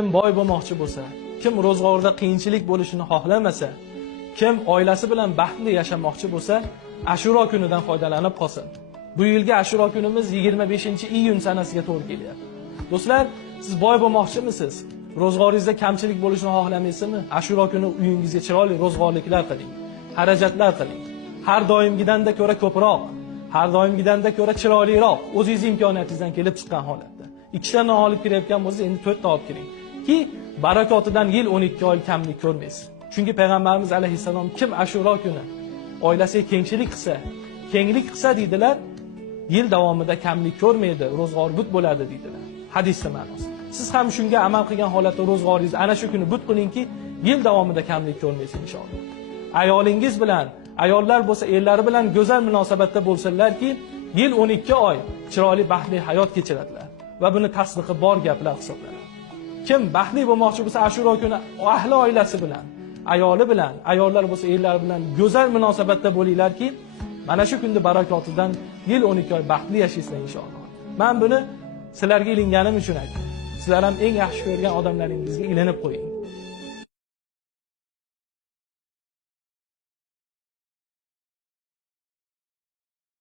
Kim boy bo'lmoqchi bo'lsa, kim ro'zg'orda qiyinchilik bo'lishini xohlamasa, kim oilasi bilan baxtli yashamoqchi bo'lsa, Ashuro kunidan foydalanib qolsin. Bu yilgi Ashuro kunimiz 25-iyun sanasiga to'g'ri kelyapti. Do'stlar, siz boy bo'lmoqchimisiz? Ro'zg'oringizda kamchilik bo'lishini xohlamaysizmi? Ashuro kuni uyingizga chiroyli ro'zg'orliklar qiling, xarajatlar qiling. Har doimgidanda ko'ra ko'proq, har doimgidanda ko'ra chiroyliroq, o'zingiz imkoniyatingizdan kelib chiqqan holatda. 2 ta non olib kirayotgan bo'lsangiz, endi 4 ta olib kiring. Ki barakotidan yil 12 oy kamlik ko'rmaysiz. Chunki payg'ambarimiz alayhissalom kim Ashuro kuni oilasiga kenglik qilsa deydilar, yil davomida kamlik ko'rmaydi, ro'zg'or but bo'ladi deydilar. Hadisda ma'nosi. Siz ham shunga amal qilgan holatda ro'zg'oringizni ana shu kuni but qilingki, yil davomida kamlik ko'rmaysiz inshaalloh. Ayolingiz bilan, ayollar bo'lsa erlari bilan go'zal munosabatda bo'lsinlarki, yil 12 oy chiroyli baxtli hayot kechiradilar va buni tasdiqi bor gaplar hisoblanadi. Kim baxtli bo'lmoqchi bo'lsa, Ashuro kuni ahli oilasi bilan, ayoli bilan, ayollar bo'lsa erlari bilan go'zal munosabatda bo'linglarki, mana shu kunda barakotidan yil 12 oy baxtli yashaysizlar inshaalloh. Men buni sizlarga ilinganim uchun aytaman. Sizlar ham eng yaxshi ko'rgan odamlaringizga ilinib qo'ying.